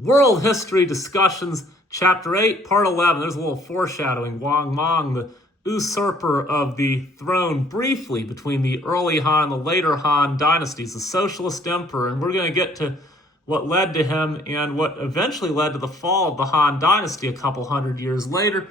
World History Discussions, Chapter 8, Part 11. There's a little foreshadowing. Wang Mang, the usurper of the throne, briefly between the early Han and the later Han dynasties, the socialist emperor. And we're going to get to what led to him and what eventually led to the fall of the Han Dynasty a couple hundred years later.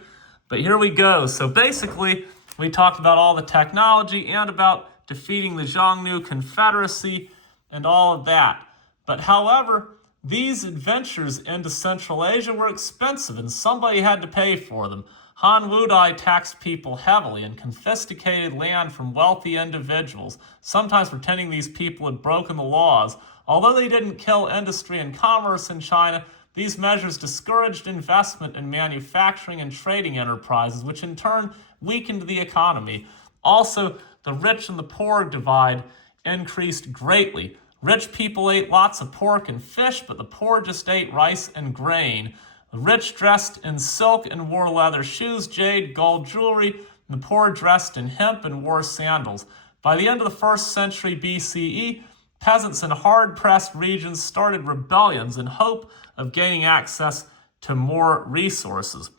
But here we go. So basically, we talked about all the technology and about defeating the Xiongnu Confederacy and all of that. But however, these adventures into Central Asia were expensive and somebody had to pay for them. Han Wudai taxed people heavily and confiscated land from wealthy individuals, sometimes pretending these people had broken the laws. Although they didn't kill industry and commerce in China, these measures discouraged investment in manufacturing and trading enterprises, which in turn weakened the economy. Also, the rich and the poor divide increased greatly. Rich people ate lots of pork and fish, but the poor just ate rice and grain. The rich dressed in silk and wore leather shoes, jade, gold jewelry, and the poor dressed in hemp and wore sandals. By the end of the 1st century BCE, peasants in hard-pressed regions started rebellions in hope of gaining access to more resources.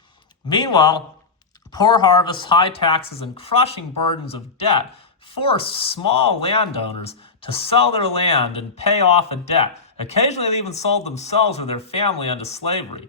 Meanwhile, poor harvests, high taxes, and crushing burdens of debt forced small landowners to sell their land and pay off a debt. Occasionally, they even sold themselves or their family into slavery.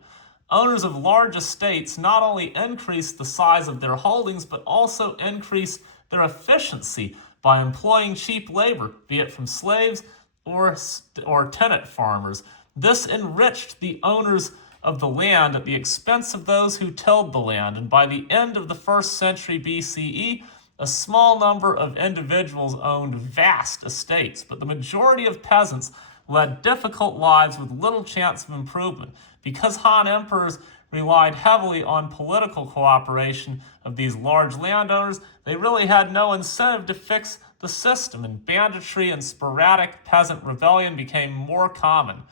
Owners of large estates not only increased the size of their holdings, but also increased their efficiency by employing cheap labor, be it from slaves or tenant farmers. This enriched the owners of the land at the expense of those who tilled the land, and by the end of the 1st century BCE, a small number of individuals owned vast estates, but the majority of peasants led difficult lives with little chance of improvement. Because Han emperors relied heavily on political cooperation of these large landowners, they really had no incentive to fix the system, and banditry and sporadic peasant rebellion became more common.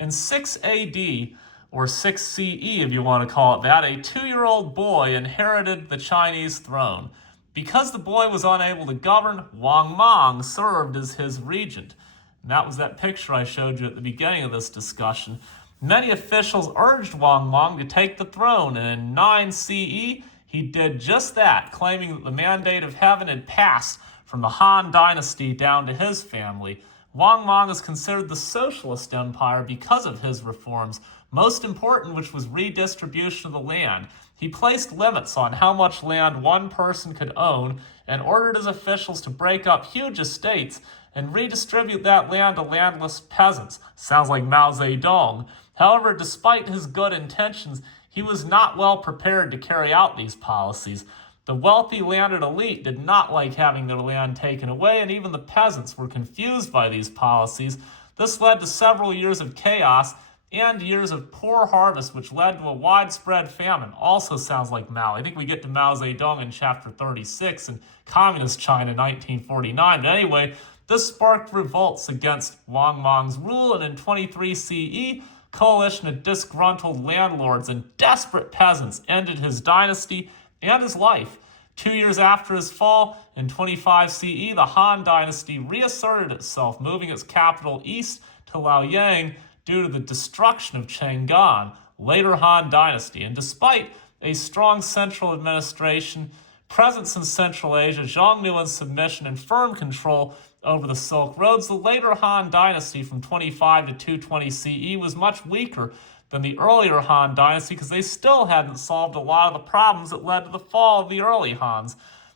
In 6 AD, or 6 CE if you want to call it that, a 2-year-old boy inherited the Chinese throne. Because the boy was unable to govern, Wang Mang served as his regent. And that was that picture I showed you at the beginning of this discussion. Many officials urged Wang Mang to take the throne, and in 9 CE, he did just that, claiming that the mandate of heaven had passed from the Han Dynasty down to his family. Wang Mang is considered the socialist empire because of his reforms, most important which was redistribution of the land. He placed limits on how much land one person could own and ordered his officials to break up huge estates and redistribute that land to landless peasants. Sounds like Mao Zedong. However, despite his good intentions, he was not well prepared to carry out these policies. The wealthy landed elite did not like having their land taken away, and even the peasants were confused by these policies. This led to several years of chaos and years of poor harvest, which led to a widespread famine. Also sounds like Mao. I think we get to Mao Zedong in chapter 36 in Communist China in 1949. But anyway, this sparked revolts against Wang Mang's rule, and in 23 CE, coalition of disgruntled landlords and desperate peasants ended his dynasty and his life. 2 years after his fall, in 25 CE, the Han Dynasty reasserted itself, moving its capital east to Liaoyang due to the destruction of Chang'an, later Han Dynasty. And despite a strong central administration, presence in Central Asia, Xiongnu in submission, and firm control over the Silk Roads, the later Han Dynasty from 25 to 220 CE was much weaker than the earlier Han Dynasty because they still hadn't solved a lot of the problems that led to the fall of the early Hans.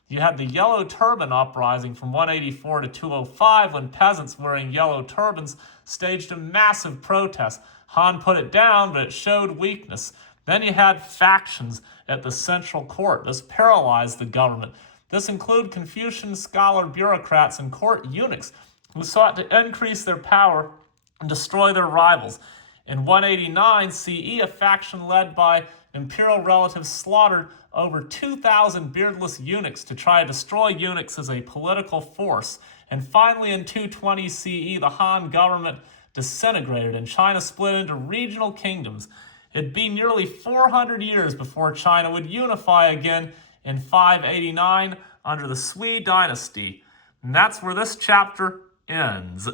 You had the Yellow Turban Uprising from 184 to 205 when peasants wearing yellow turbans staged a massive protest. Han put it down, but it showed weakness. Then you had factions at the central court. This paralyzed the government. This included Confucian scholar bureaucrats and court eunuchs who sought to increase their power and destroy their rivals. In 189 CE, a faction led by imperial relatives slaughtered over 2,000 beardless eunuchs to try to destroy eunuchs as a political force. And finally, in 220 CE, the Han government disintegrated and China split into regional kingdoms. It'd be nearly 400 years before China would unify again in 589 under the Sui dynasty. And that's where this chapter ends.